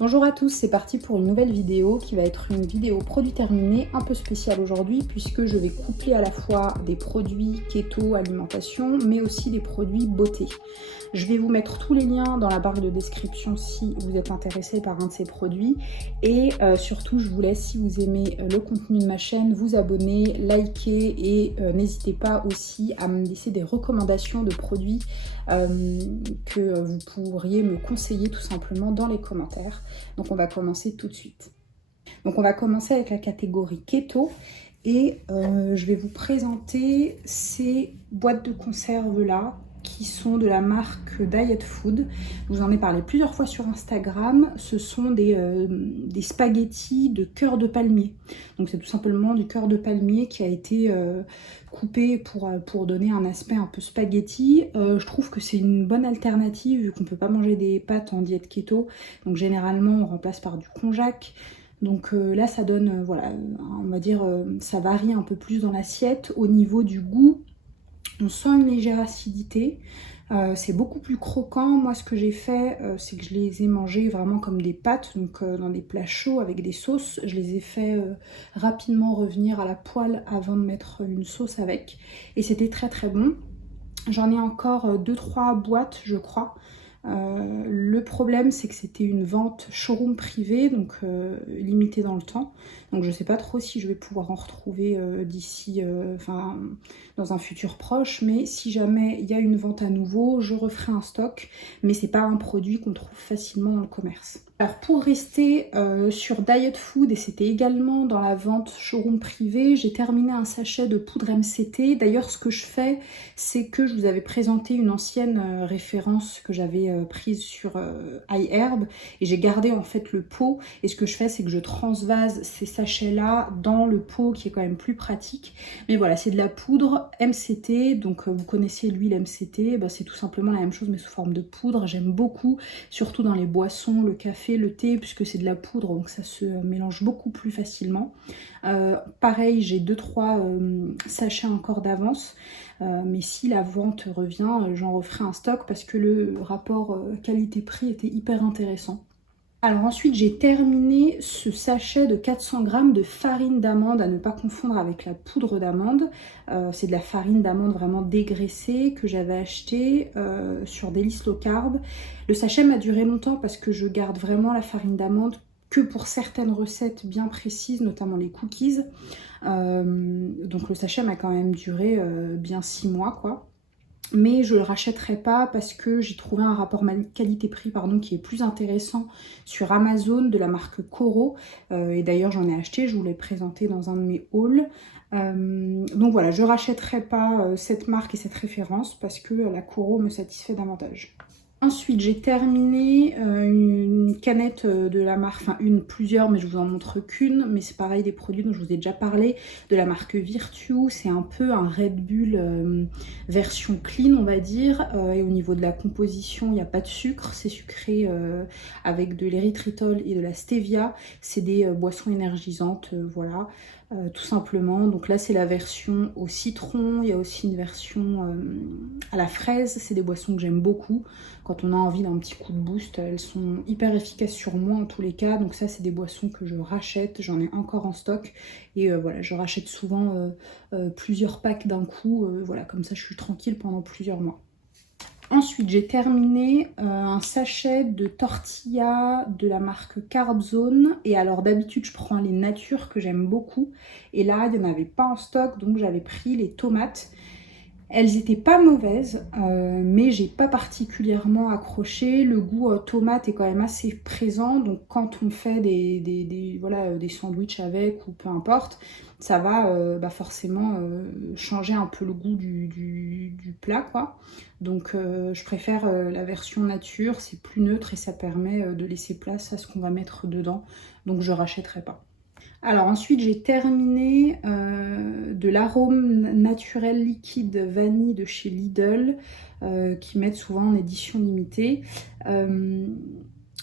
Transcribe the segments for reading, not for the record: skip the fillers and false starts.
Bonjour à tous, c'est parti pour une nouvelle vidéo qui va être une vidéo produit terminé un peu spéciale aujourd'hui puisque je vais coupler à la fois des produits keto alimentation mais aussi des produits beauté. Je vais vous mettre tous les liens dans la barre de description si vous êtes intéressé par un de ces produits et surtout je vous laisse, si vous aimez le contenu de ma chaîne, vous abonner, liker et n'hésitez pas aussi à me laisser des recommandations de produits que vous pourriez me conseiller tout simplement dans les commentaires. Donc on va commencer tout de suite. Donc on va commencer avec la catégorie keto et je vais vous présenter ces boîtes de conserve là qui sont de la marque Diet Food. Je vous en ai parlé plusieurs fois sur Instagram. Ce sont des spaghettis de cœur de palmier. Donc c'est tout simplement du cœur de palmier qui a été coupé pour donner un aspect un peu spaghetti. Je trouve que c'est une bonne alternative vu qu'on ne peut pas manger des pâtes en diète keto. Donc généralement on remplace par du konjac. Donc là ça donne, voilà, on va dire, ça varie un peu plus dans l'assiette. Au niveau du goût, on sent une légère acidité, c'est beaucoup plus croquant. Moi ce que j'ai fait, c'est que je les ai mangés vraiment comme des pâtes, donc dans des plats chauds avec des sauces. Je les ai fait rapidement revenir à la poêle avant de mettre une sauce avec. Et c'était très très bon. J'en ai encore 2-3 boîtes je crois. Le problème c'est que c'était une vente showroom privée, donc limitée dans le temps, donc je sais pas trop si je vais pouvoir en retrouver d'ici dans un futur proche, mais si jamais il y a une vente à nouveau je referai un stock, mais c'est pas un produit qu'on trouve facilement dans le commerce. Alors pour rester sur Diet Food, et c'était également dans la vente showroom privée, j'ai terminé un sachet de poudre MCT. D'ailleurs ce que je fais, c'est que je vous avais présenté une ancienne référence que j'avais prise sur iHerb et j'ai gardé en fait le pot, et ce que je fais c'est que je transvase ces sachets là dans le pot qui est quand même plus pratique. Mais voilà, c'est de la poudre MCT, donc vous connaissez l'huile MCT, c'est tout simplement la même chose mais sous forme de poudre. J'aime beaucoup, surtout dans les boissons, le café, le thé, puisque c'est de la poudre donc ça se mélange beaucoup plus facilement. Pareil, j'ai 2-3 sachets encore d'avance, mais si la vente revient, j'en referai un stock parce que le rapport qualité-prix était hyper intéressant. Alors ensuite j'ai terminé ce sachet de 400 g de farine d'amande, à ne pas confondre avec la poudre d'amande. C'est de la farine d'amande vraiment dégraissée que j'avais acheté sur Délices Low Carb. Le sachet m'a duré longtemps parce que je garde vraiment la farine d'amande que pour certaines recettes bien précises, notamment les cookies. Donc le sachet m'a quand même duré bien 6 mois quoi. Mais je le rachèterai pas parce que j'ai trouvé un rapport qualité-prix qui est plus intéressant sur Amazon de la marque Coro. Et d'ailleurs j'en ai acheté, je vous l'ai présenté dans un de mes hauls. Donc voilà, je rachèterai pas cette marque et cette référence parce que la Coro me satisfait davantage. Ensuite, j'ai terminé une canette de la marque, plusieurs, mais je vous en montre qu'une, mais c'est pareil, des produits dont je vous ai déjà parlé, de la marque Virtue. C'est un peu un Red Bull version clean, on va dire, et au niveau de la composition, il n'y a pas de sucre, c'est sucré avec de l'érythritol et de la stevia. C'est des boissons énergisantes, voilà. Tout simplement. Donc là c'est la version au citron, il y a aussi une version à la fraise. C'est des boissons que j'aime beaucoup quand on a envie d'un petit coup de boost. Elles sont hyper efficaces sur moi en tous les cas, donc ça c'est des boissons que je rachète, j'en ai encore en stock et voilà, je rachète souvent plusieurs packs d'un coup, voilà, comme ça je suis tranquille pendant plusieurs mois. Ensuite, j'ai terminé un sachet de tortillas de la marque Carb Zone. Et alors d'habitude, je prends les natures que j'aime beaucoup. Et là, il n'y en avait pas en stock, donc j'avais pris les tomates. Elles étaient pas mauvaises, mais j'ai pas particulièrement accroché. Le goût tomate est quand même assez présent, donc quand on fait des sandwichs avec ou peu importe, ça va forcément changer un peu le goût du plat quoi. Donc je préfère la version nature, c'est plus neutre et ça permet de laisser place à ce qu'on va mettre dedans, donc je rachèterai pas. Alors ensuite j'ai terminé de l'arôme naturel liquide vanille de chez Lidl qui mettent souvent en édition limitée.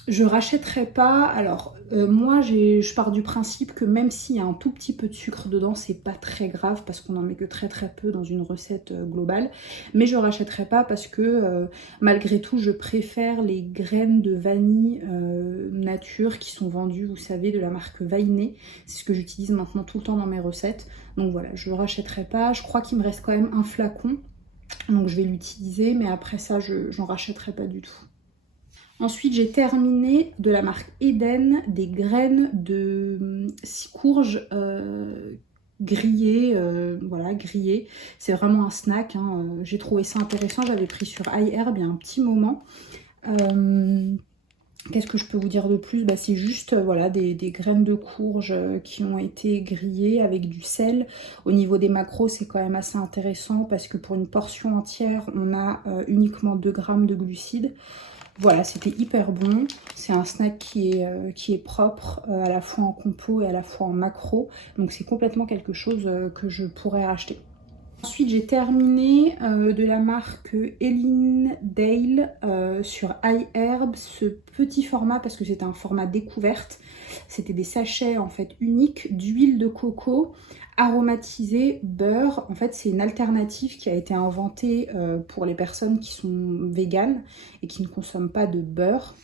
Je rachèterai pas. Alors moi je pars du principe que même s'il y a un tout petit peu de sucre dedans, c'est pas très grave parce qu'on en met que très très peu dans une recette globale. Mais je rachèterai pas parce que malgré tout je préfère les graines de vanille nature qui sont vendues, vous savez, de la marque Vainé. C'est ce que j'utilise maintenant tout le temps dans mes recettes. Donc voilà, je rachèterai pas. Je crois qu'il me reste quand même un flacon. Donc je vais l'utiliser, mais après ça j'en rachèterai pas du tout. Ensuite, j'ai terminé de la marque Eden des graines de cicourge grillées. Voilà, grillées. C'est vraiment un snack. Hein. J'ai trouvé ça intéressant. J'avais pris sur iHerb il y a un petit moment. Qu'est-ce que je peux vous dire de plus? Bah, c'est juste voilà, des graines de courge qui ont été grillées avec du sel. Au niveau des macros, c'est quand même assez intéressant parce que pour une portion entière, on a uniquement 2 grammes de glucides. Voilà, c'était hyper bon. C'est un snack qui est propre, à la fois en compo et à la fois en macro. Donc c'est complètement quelque chose que je pourrais racheter. Ensuite, j'ai terminé de la marque Ellen Dale sur iHerb, ce petit format parce que c'était un format découverte. C'était des sachets en fait uniques d'huile de coco aromatisée beurre. En fait, c'est une alternative qui a été inventée pour les personnes qui sont véganes et qui ne consomment pas de beurre.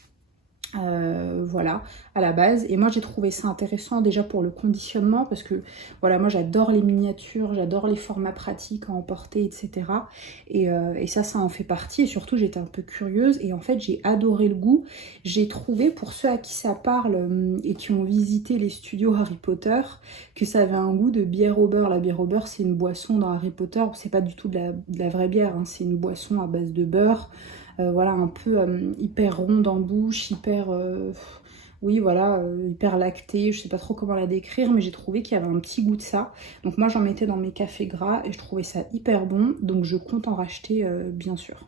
Voilà, à la base. Et moi j'ai trouvé ça intéressant déjà pour le conditionnement parce que voilà, moi j'adore les miniatures, j'adore les formats pratiques à emporter, etc. Et ça en fait partie. Et surtout j'étais un peu curieuse et en fait j'ai adoré le goût. J'ai trouvé, pour ceux à qui ça parle et qui ont visité les studios Harry Potter, que ça avait un goût de bière au beurre. La bière au beurre c'est une boisson dans Harry Potter, c'est pas du tout de la vraie bière, hein. C'est une boisson à base de beurre. Voilà, un peu hyper ronde en bouche, hyper oui voilà, hyper lactée, je sais pas trop comment la décrire, mais j'ai trouvé qu'il y avait un petit goût de ça. Donc moi j'en mettais dans mes cafés gras et je trouvais ça hyper bon, donc je compte en racheter bien sûr.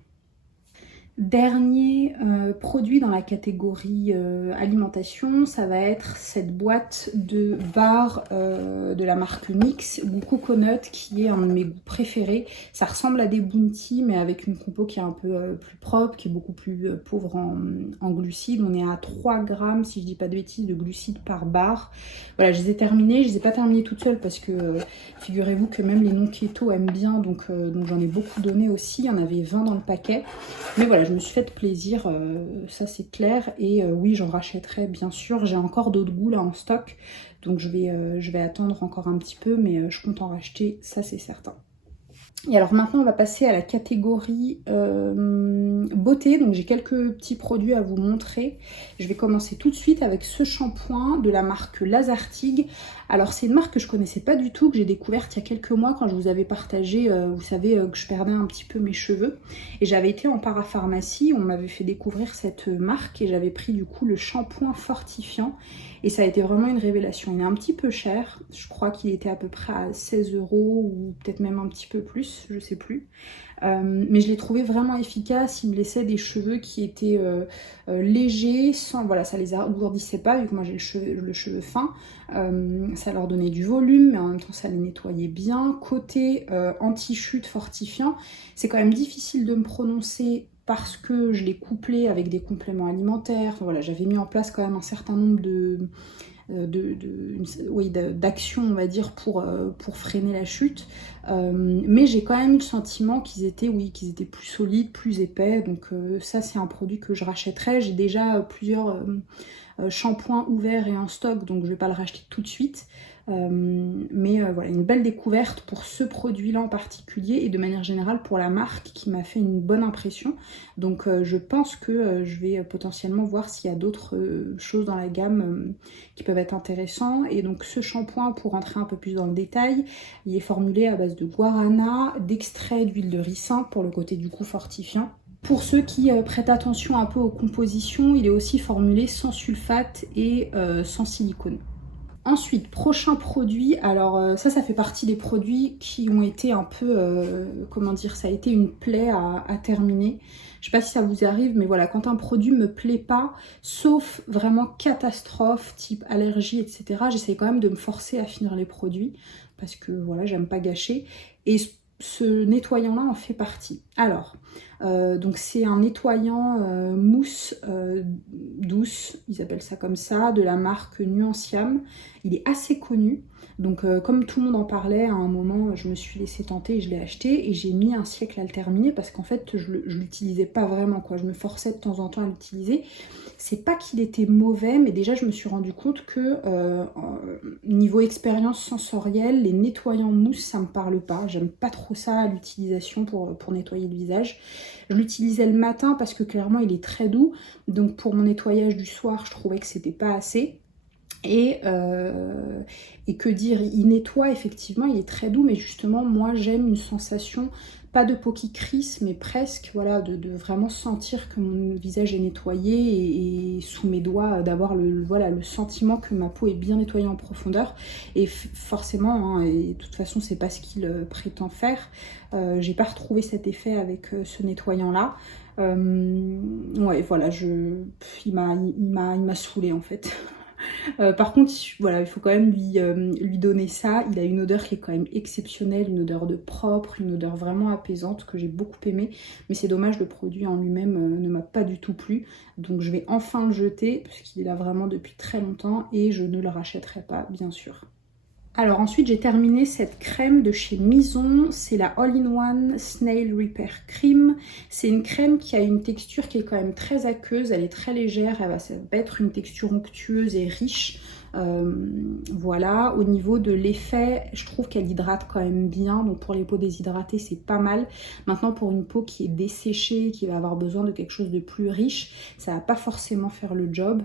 Dernier produit dans la catégorie alimentation, ça va être cette boîte de bars de la marque Mix goût coconut, qui est un de mes goûts préférés. Ça ressemble à des Bounty mais avec une compo qui est un peu plus propre, qui est beaucoup plus pauvre en glucides. On est à 3 grammes, si je dis pas de bêtises, de glucides par bar. Voilà, je les ai terminées. Je les ai pas terminées toutes seules parce que figurez-vous que même les non-keto aiment bien, donc j'en ai beaucoup donné aussi. Il y en avait 20 dans le paquet. Mais voilà, je me suis fait plaisir, ça c'est clair. Et oui, j'en rachèterai bien sûr. J'ai encore d'autres goûts là en stock. Donc je vais attendre encore un petit peu, mais je compte en racheter, ça c'est certain. Et alors maintenant on va passer à la catégorie beauté. Donc j'ai quelques petits produits à vous montrer. Je vais commencer tout de suite avec ce shampoing de la marque Lazartigue. Alors c'est une marque que je connaissais pas du tout, que j'ai découverte il y a quelques mois quand je vous avais partagé, vous savez, que je perdais un petit peu mes cheveux. Et j'avais été en parapharmacie, on m'avait fait découvrir cette marque et j'avais pris du coup le shampoing fortifiant. Et ça a été vraiment une révélation. Il est un petit peu cher, je crois qu'il était à peu près à 16 € ou peut-être même un petit peu plus, je sais plus. Mais je l'ai trouvé vraiment efficace. Il me laissait des cheveux qui étaient légers, sans, voilà, ça les alourdissait pas vu que moi j'ai le cheveu fin. Ça leur donnait du volume, mais en même temps ça les nettoyait bien. Côté anti-chute fortifiant, c'est quand même difficile de me prononcer parce que je l'ai couplé avec des compléments alimentaires. Enfin, voilà, j'avais mis en place quand même un certain nombre d'actions, on va dire, pour freiner la chute. Mais j'ai quand même eu le sentiment qu'ils étaient plus solides, plus épais. Donc ça, c'est un produit que je rachèterai. J'ai déjà plusieurs shampoings ouverts et en stock, donc je vais pas le racheter tout de suite. Mais voilà, une belle découverte pour ce produit-là en particulier et de manière générale pour la marque qui m'a fait une bonne impression. Donc je pense que je vais potentiellement voir s'il y a d'autres choses dans la gamme qui peuvent être intéressants. Et donc ce shampoing, pour rentrer un peu plus dans le détail, il est formulé à base de guarana, d'extrait d'huile de ricin pour le côté du coup fortifiant. Pour ceux qui prêtent attention un peu aux compositions, il est aussi formulé sans sulfate et sans silicone. Ensuite, prochain produit, alors ça fait partie des produits qui ont été un peu, comment dire, ça a été une plaie à terminer. Je sais pas si ça vous arrive, mais voilà, quand un produit me plaît pas, sauf vraiment catastrophe, type allergie, etc., j'essaie quand même de me forcer à finir les produits, parce que voilà, j'aime pas gâcher. Et ce nettoyant-là en fait partie. Alors, donc c'est un nettoyant mousse douce, ils appellent ça comme ça, de la marque Nuanciam. Il est assez connu, donc comme tout le monde en parlait, à un moment je me suis laissée tenter et je l'ai acheté et j'ai mis un siècle à le terminer parce qu'en fait je l'utilisais pas vraiment, quoi. Je me forçais de temps en temps à l'utiliser. C'est pas qu'il était mauvais, mais déjà je me suis rendu compte que niveau expérience sensorielle, les nettoyants mousse ça me parle pas. J'aime pas trop ça à l'utilisation pour nettoyer le visage. Je l'utilisais le matin parce que clairement il est très doux, donc pour mon nettoyage du soir je trouvais que c'était pas assez. Et que dire, il nettoie effectivement, il est très doux, mais justement moi j'aime une sensation, pas de peau qui crisse, mais presque, voilà, de vraiment sentir que mon visage est nettoyé et sous mes doigts d'avoir voilà, le sentiment que ma peau est bien nettoyée en profondeur. Et forcément, hein, et de toute façon c'est pas ce qu'il prétend faire, j'ai pas retrouvé cet effet avec ce nettoyant là. Ouais, voilà, il m'a saoulée en fait. Par contre, voilà, il faut quand même lui donner ça. Il a une odeur qui est quand même exceptionnelle, une odeur de propre, une odeur vraiment apaisante que j'ai beaucoup aimée. Mais c'est dommage, le produit en lui-même ne m'a pas du tout plu. Donc je vais enfin le jeter, parce qu'il est là vraiment depuis très longtemps et je ne le rachèterai pas, bien sûr. Alors ensuite j'ai terminé cette crème de chez Mison, c'est la All-in-One Snail Repair Cream. C'est une crème qui a une texture qui est quand même très aqueuse, elle est très légère, ça va être une texture onctueuse et riche. Voilà, au niveau de l'effet, je trouve qu'elle hydrate quand même bien, donc pour les peaux déshydratées c'est pas mal. Maintenant pour une peau qui est desséchée, qui va avoir besoin de quelque chose de plus riche, ça va pas forcément faire le job.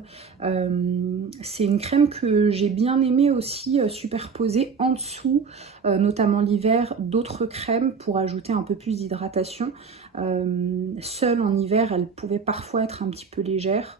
C'est une crème que j'ai bien aimée aussi superposée en dessous, notamment l'hiver, d'autres crèmes pour ajouter un peu plus d'hydratation. Seule en hiver, elle pouvait parfois être un petit peu légère.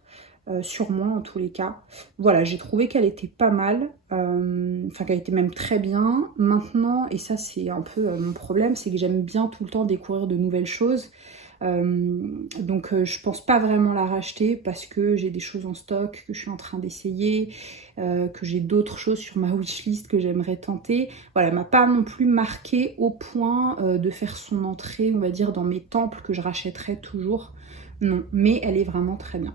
Sur moi en tous les cas. Voilà, j'ai trouvé qu'elle était pas mal, enfin qu'elle était même très bien. Maintenant, et ça c'est un peu mon problème, c'est que j'aime bien tout le temps découvrir de nouvelles choses. Donc je pense pas vraiment la racheter parce que j'ai des choses en stock que je suis en train d'essayer, que j'ai d'autres choses sur ma wishlist que j'aimerais tenter. Voilà, elle m'a pas non plus marqué au point de faire son entrée, on va dire, dans mes temples que je rachèterais toujours. Non, mais elle est vraiment très bien.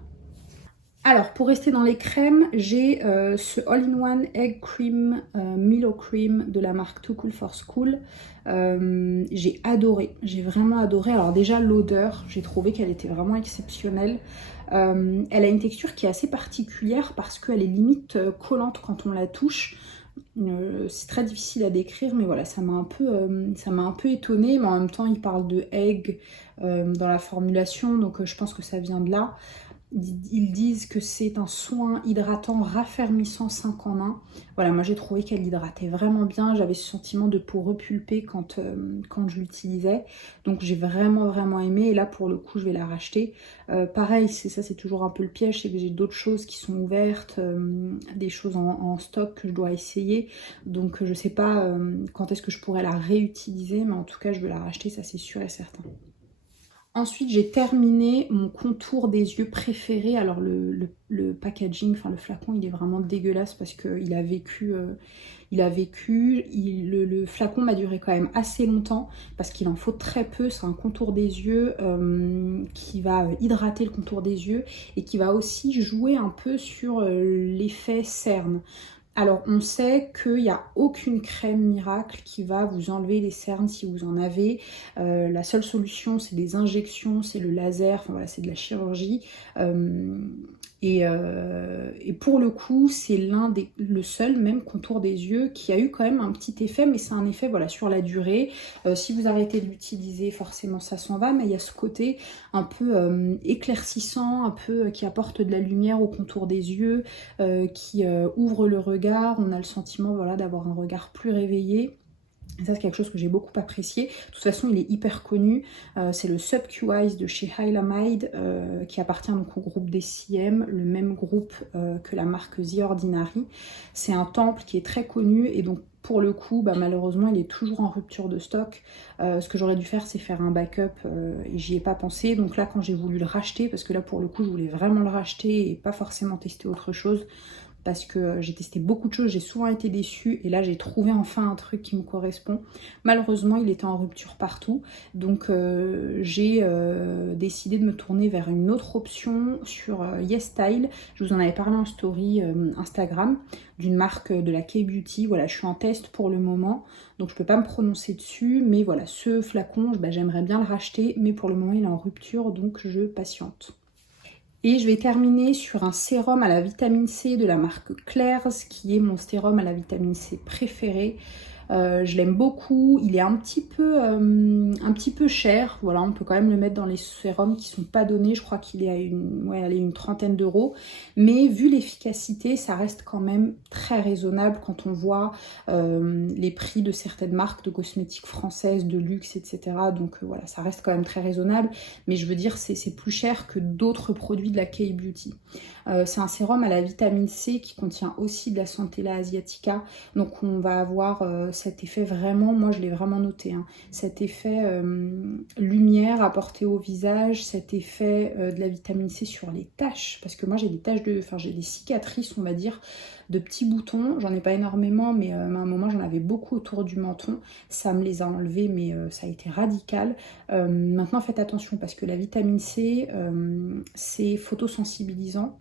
Alors, pour rester dans les crèmes, j'ai ce All-in-One Egg Cream Milo Cream de la marque Too Cool for School. J'ai adoré, j'ai vraiment adoré. Alors déjà, l'odeur, j'ai trouvé qu'elle était vraiment exceptionnelle. Elle a une texture qui est assez particulière parce qu'elle est limite collante quand on la touche. C'est très difficile à décrire, mais voilà, ça m'a un peu étonnée. Mais en même temps, il parle de egg dans la formulation, donc je pense que ça vient de là. Ils disent que c'est un soin hydratant raffermissant 5 en 1. Voilà, moi j'ai trouvé qu'elle hydratait vraiment bien. J'avais ce sentiment de peau repulpée quand je l'utilisais. Donc j'ai vraiment aimé. Et là pour le coup je vais la racheter. Pareil, c'est toujours un peu le piège, c'est que j'ai d'autres choses qui sont ouvertes, des choses en stock que je dois essayer. Donc je sais pas quand est-ce que je pourrais la réutiliser, mais en tout cas je vais la racheter, ça c'est sûr et certain. Ensuite, j'ai terminé mon contour des yeux préféré. Alors le packaging, enfin le flacon, il est vraiment dégueulasse parce qu'il a vécu. Le flacon m'a duré quand même assez longtemps parce qu'il en faut très peu. C'est un contour des yeux qui va hydrater le contour des yeux et qui va aussi jouer un peu sur l'effet cerne. Alors on sait qu'il n'y a aucune crème miracle qui va vous enlever les cernes si vous en avez. La seule solution c'est des injections, c'est le laser, enfin voilà, c'est de la chirurgie. Et pour le coup c'est le seul même contour des yeux qui a eu quand même un petit effet, mais c'est un effet voilà, sur la durée. Si vous arrêtez de l'utiliser, forcément ça s'en va, mais il y a ce côté un peu éclaircissant, un peu qui apporte de la lumière au contour des yeux, qui ouvre le regard. On a le sentiment voilà, d'avoir un regard plus réveillé. Et ça c'est quelque chose que j'ai beaucoup apprécié. De toute façon il est hyper connu, c'est le Sub Q Eyes de chez Hylamide qui appartient donc au groupe DCM, le même groupe que la marque The Ordinary. C'est un temple qui est très connu et donc pour le coup malheureusement il est toujours en rupture de stock. Ce que j'aurais dû faire c'est faire un backup et j'y ai pas pensé. Donc là quand j'ai voulu le racheter, parce que là pour le coup je voulais vraiment le racheter et pas forcément tester autre chose, parce que j'ai testé beaucoup de choses, j'ai souvent été déçue et là j'ai trouvé enfin un truc qui me correspond. Malheureusement il était en rupture partout, donc j'ai décidé de me tourner vers une autre option sur YesStyle. Je vous en avais parlé en story Instagram d'une marque de la K-Beauty. Voilà, je suis en test pour le moment, donc je peux pas me prononcer dessus, mais voilà, ce flacon, j'aimerais bien le racheter, mais pour le moment il est en rupture, donc je patiente. Et je vais terminer sur un sérum à la vitamine C de la marque Claire's, qui est mon sérum à la vitamine C préféré. Je l'aime beaucoup, il est un petit peu cher, voilà, on peut quand même le mettre dans les sérums qui sont pas donnés, je crois qu'il est à une trentaine d'euros, mais vu l'efficacité, ça reste quand même très raisonnable quand on voit les prix de certaines marques de cosmétiques françaises, de luxe, etc. Donc voilà, ça reste quand même très raisonnable, mais je veux dire, c'est plus cher que d'autres produits de la K-Beauty. C'est un sérum à la vitamine C qui contient aussi de la Centella asiatica, donc on va avoir cet effet vraiment, moi je l'ai vraiment noté, hein, cet effet lumière apportée au visage, cet effet de la vitamine C sur les taches, parce que moi j'ai des taches j'ai des cicatrices, on va dire, de petits boutons, j'en ai pas énormément, mais à un moment j'en avais beaucoup autour du menton, ça me les a enlevés, mais ça a été radical. Maintenant faites attention parce que la vitamine C, c'est photosensibilisant.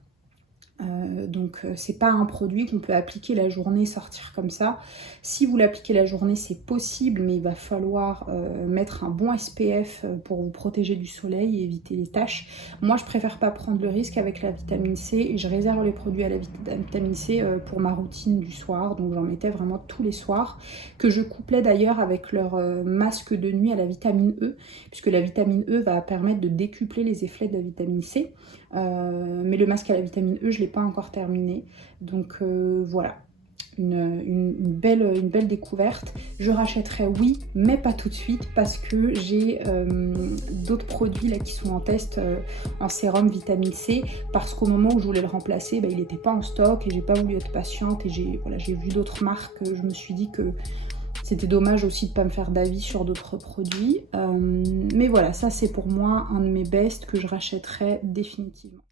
Donc c'est pas un produit qu'on peut appliquer la journée, sortir comme ça. Si vous l'appliquez la journée, c'est possible, mais il va falloir mettre un bon SPF pour vous protéger du soleil et éviter les taches. Moi je préfère pas prendre le risque avec la vitamine C et je réserve les produits à la vitamine C pour ma routine du soir, donc j'en mettais vraiment tous les soirs, que je couplais d'ailleurs avec leur masque de nuit à la vitamine E, puisque la vitamine E va permettre de décupler les effets de la vitamine C. Mais le masque à la vitamine E, je ne l'ai pas encore terminé. Donc voilà, une belle découverte. Je rachèterai, oui, mais pas tout de suite parce que j'ai d'autres produits là qui sont en test en sérum vitamine C, parce qu'au moment où je voulais le remplacer, il n'était pas en stock et j'ai pas voulu être patiente et j'ai vu d'autres marques. Je me suis dit que c'était dommage aussi de ne pas me faire d'avis sur d'autres produits. Mais voilà, ça c'est pour moi un de mes bests que je rachèterai définitivement.